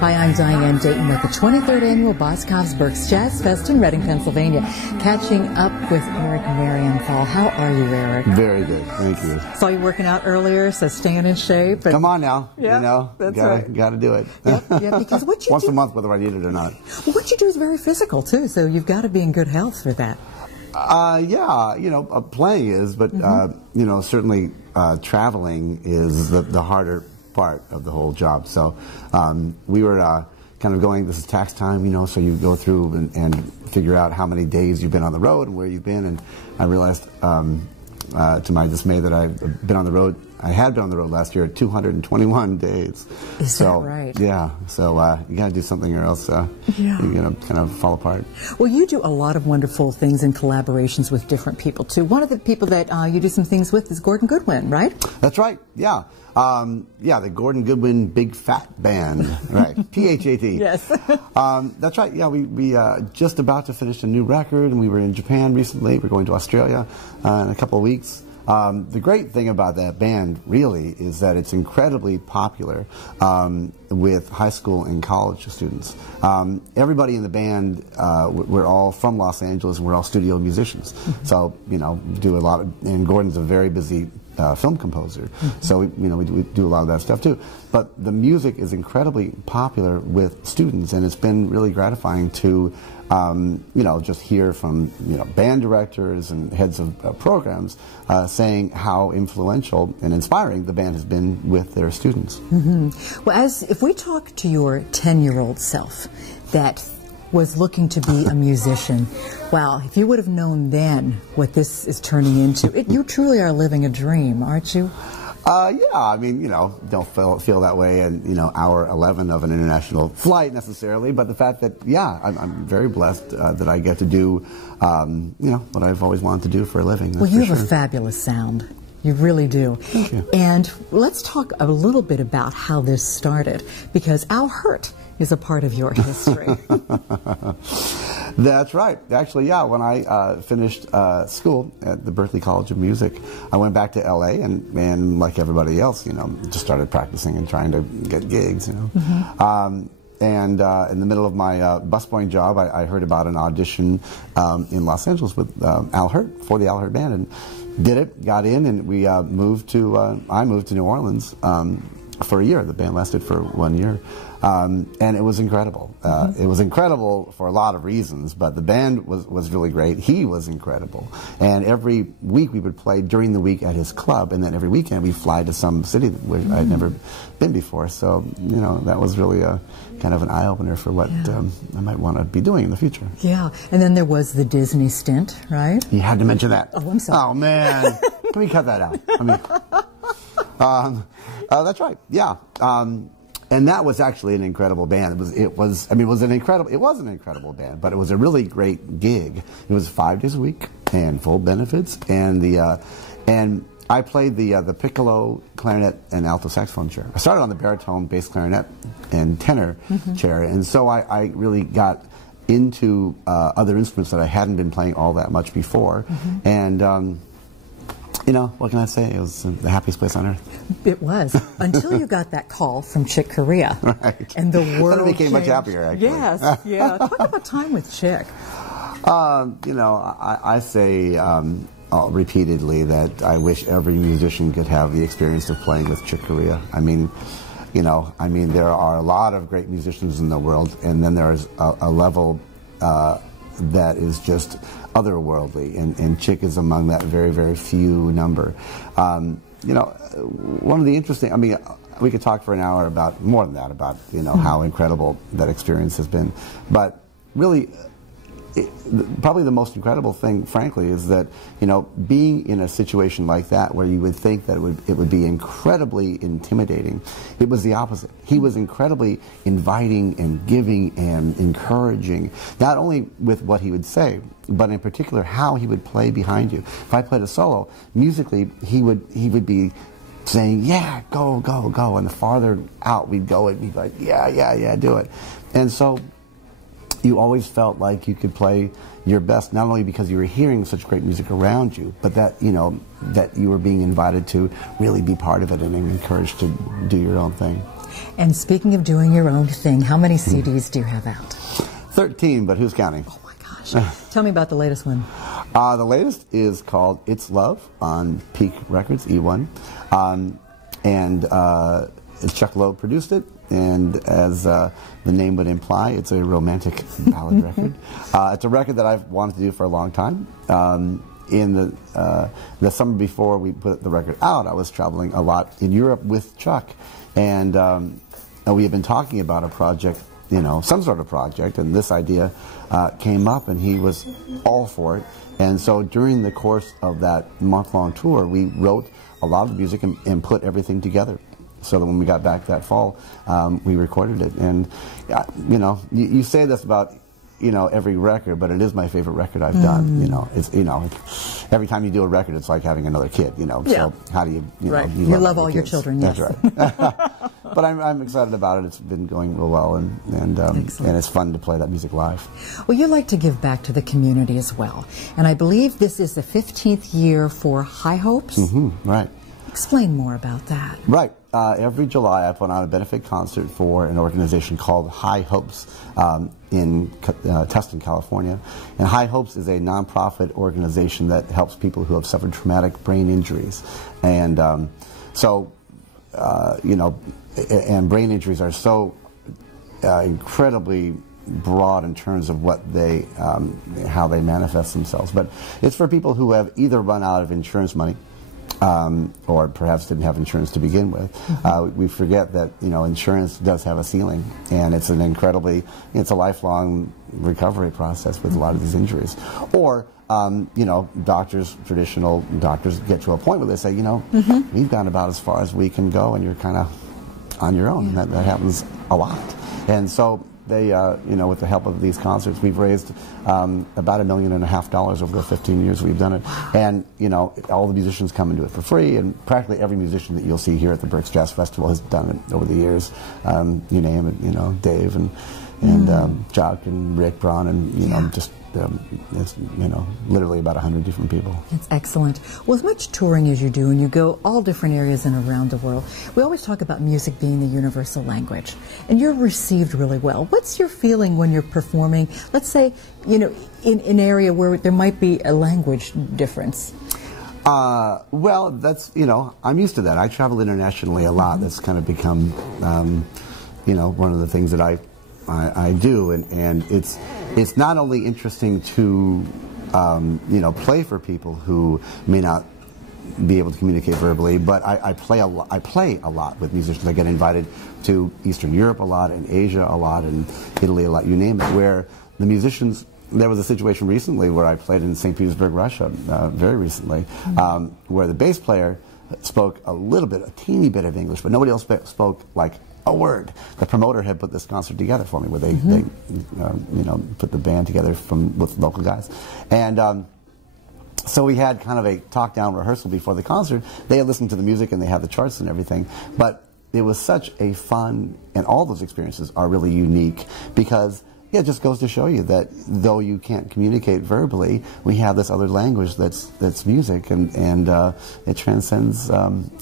Hi, I'm Diane, Dayton at the 23rd Annual Boscov's Berks Jazz Fest in Reading, Pennsylvania. Catching up with Eric Marienthal. How are you, Eric? Very good, thank you. Saw you working out earlier, so staying in shape. Come on now, yeah, you know, that's gotta do it. Yeah, because what you once do, a month, whether I need it or not. Well, what you do is very physical too, so you've got to be in good health for that. Yeah, you know, playing is, but you know, certainly traveling is the harder part of the whole job. So we were kind of going, this is tax time, you know, so you go through and figure out how many days you've been on the road and where you've been, and I realized to my dismay that I've been on the road. I had been on the road last year at 221 days. Is that right? Yeah, so you got to do something or else you're going to kind of fall apart. Well, you do a lot of wonderful things in collaborations with different people, too. One of the people that you do some things with is Gordon Goodwin, right? That's right, yeah. Yeah, the Gordon Goodwin Big Fat Band, right, PHAT. Yes. That's right, yeah, we just about to finish a new record, and we were in Japan recently. We're going to Australia in a couple of weeks. The great thing about that band, really, is that it's incredibly popular with high school and college students. Everybody in the band, we're all from Los Angeles, and we're all studio musicians. So, you know, do a lot of, and Gordon's a very busy film composer, so you know, we do a lot of that stuff too. But the music is incredibly popular with students, and it's been really gratifying to you know, just hear from, you know, band directors and heads of programs saying how influential and inspiring the band has been with their students. Well, if we talk to your 10-year-old self that was looking to be a musician, wow, if you would have known then what this is turning into, you truly are living a dream, aren't you? Yeah, I mean, you know, don't feel that way in, you know, hour 11 of an international flight necessarily, but the fact that, yeah, I'm very blessed that I get to do, you know, what I've always wanted to do for a living. Well, you have a fabulous sound. You really do. Thank you. And let's talk a little bit about how this started, because Hirt is a part of your history. That's right. Actually, yeah, when I finished school at the Berklee College of Music, I went back to LA and like everybody else, you know, just started practicing and trying to get gigs, you know. And in the middle of my busboying job, I heard about an audition in Los Angeles with Hirt, for the Hirt Band, and did it, got in, and we I moved to New Orleans for a year. The band lasted for 1 year. And it was incredible. It was incredible for a lot of reasons, but the band was really great. He was incredible. And every week we would play during the week at his club, and then every weekend we'd fly to some city where I'd never been before. So, you know, that was really a kind of an eye-opener for what I might want to be doing in the future. Yeah, and then there was the Disney stint, right? You had to mention that. Oh, I'm sorry. Oh, man. Can we cut that out? I mean, that's right, yeah. And that was actually an incredible band. It was an incredible band, but it was a really great gig. It was 5 days a week and full benefits, and and I played the piccolo, clarinet, and alto saxophone chair. I started on the baritone, bass clarinet, and tenor chair, and so I really got into other instruments that I hadn't been playing all that much before, and you know, what can I say? It was the happiest place on earth. It was, until you got that call from Chick Corea. Right. And the world Then it became changed. much happier, actually. Yes, yeah. Talk about time with Chick. You know, I say repeatedly that I wish every musician could have the experience of playing with Chick Corea. I mean, you know, there are a lot of great musicians in the world, and then there's a level that is just otherworldly, and Chick is among that very, very few number. You know, one of the interesting, I mean, we could talk for an hour about, more than that, about, you know, how incredible that experience has been. But really, probably the most incredible thing, frankly, is that, you know, being in a situation like that where you would think that it would be incredibly intimidating, it was the opposite. He was incredibly inviting and giving and encouraging, not only with what he would say, but in particular how he would play behind you. If I played a solo, musically, he would be saying, yeah, go, go, go. And the farther out we'd go, it'd be like, yeah, yeah, yeah, do it. And so you always felt like you could play your best, not only because you were hearing such great music around you, but that, you know, that you were being invited to really be part of it and encouraged to do your own thing. And speaking of doing your own thing, how many CDs do you have out? 13, but who's counting? Oh my gosh. Tell me about the latest one. The latest is called It's Love on Peak Records, E1. Chuck Lowe produced it, and as the name would imply, it's a romantic ballad record. It's a record that I've wanted to do for a long time. In the summer before we put the record out, I was traveling a lot in Europe with Chuck, and we had been talking about a project, you know, some sort of project, and this idea came up, and he was all for it. And so during the course of that month-long tour, we wrote a lot of the music and put everything together, so that when we got back that fall, we recorded it. And you know, you say this about, you know, every record, but it is my favorite record I've done. You know, it's, you know, every time you do a record, it's like having another kid. You know, yeah. So how do you right. know, you love all your children? Yes. That's right. But I'm excited about it. It's been going real well, and it's fun to play that music live. Well, you like to give back to the community as well, and I believe this is the 15th year for High Hopes. Right. Explain more about that. Right. Every July I put on a benefit concert for an organization called High Hopes in Tustin, California. And High Hopes is a nonprofit organization that helps people who have suffered traumatic brain injuries. And you know, and brain injuries are so incredibly broad in terms of what they, how they manifest themselves. But it's for people who have either run out of insurance money, or perhaps didn't have insurance to begin with. We forget that, you know, insurance does have a ceiling, and it's an incredibly, it's a lifelong recovery process with a lot of these injuries. Or, you know, doctors, traditional doctors get to a point where they say, you know, we've gone about as far as we can go, and you're kind of on your own. And that happens a lot. And so they, you know, with the help of these concerts, we've raised about $1.5 million over the 15 years we've done it. And, you know, all the musicians come and do it for free, and practically every musician that you'll see here at the Berks Jazz Festival has done it over the years. You name it, you know, Dave and Chuck and Rick Braun, and, you know, just, it's, you know, literally about 100 different people. That's excellent. Well, as much touring as you do, and you go all different areas and around the world, we always talk about music being the universal language, and you're received really well. What's your feeling when you're performing, let's say, you know, in an area where there might be a language difference? Well, that's, you know, I'm used to that. I travel internationally a lot. That's kind of become, you know, one of the things that I do, and it's not only interesting to you know, play for people who may not be able to communicate verbally, but I play a lot with musicians. I get invited to Eastern Europe a lot, and Asia a lot, and Italy a lot, you name it, where the musicians, there was a situation recently where I played in St. Petersburg, Russia, very recently, where the bass player spoke a teeny bit of English, but nobody else spoke like a word. The promoter had put this concert together for me, where they you know, put the band together with local guys, and so we had kind of a talk-down rehearsal before the concert. They had listened to the music and they had the charts and everything, but it was such a fun, and all those experiences are really unique because, yeah, it just goes to show you that though you can't communicate verbally, we have this other language that's music, and it transcends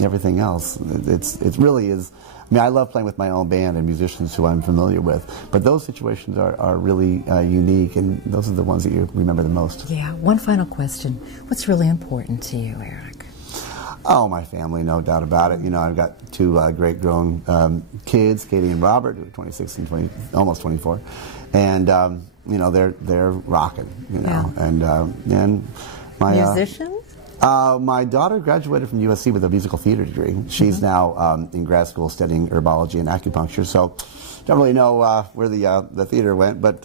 everything else. It really is. I mean, I love playing with my own band and musicians who I'm familiar with, but those situations are really unique, and those are the ones that you remember the most. Yeah. One final question. What's really important to you, Eric? Oh, my family, no doubt about it. You know, I've got two great grown kids, Katie and Robert, who are 26 and almost 24, and you know, they're rocking. You know, yeah. And my musicians. My daughter graduated from USC with a musical theater degree. She's now in grad school studying herbology and acupuncture, so don't really know where the theater went, but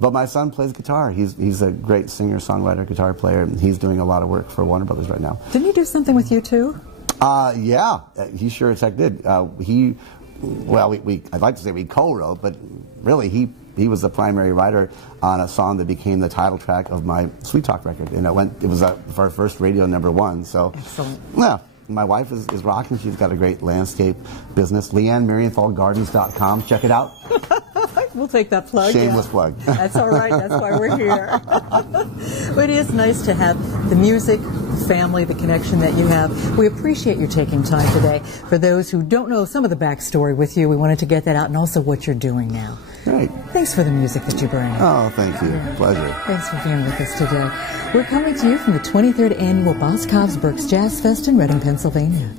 but my son plays guitar. He's a great singer, songwriter, guitar player, and he's doing a lot of work for Warner Brothers right now. Didn't he do something with you too? Yeah, he sure as heck did. Well, I'd like to say we co-wrote, but really he was the primary writer on a song that became the title track of my Sweet Talk record, and it was our first radio #1. So, excellent. Yeah, My wife is rocking. She's got a great landscape business. Leanne, MarienthalGardens.com. Check it out. We'll take that plug. Shameless plug. That's all right. That's why we're here. But it is nice to have the music, the family, the connection that you have. We appreciate you taking time today. For those who don't know some of the backstory with you, we wanted to get that out, and also what you're doing now. Great. Thanks for the music that you bring. Oh, thank you. Yeah. Pleasure. Thanks for being with us today. We're coming to you from the 23rd Annual Boscov's Berks Jazz Fest in Reading, Pennsylvania.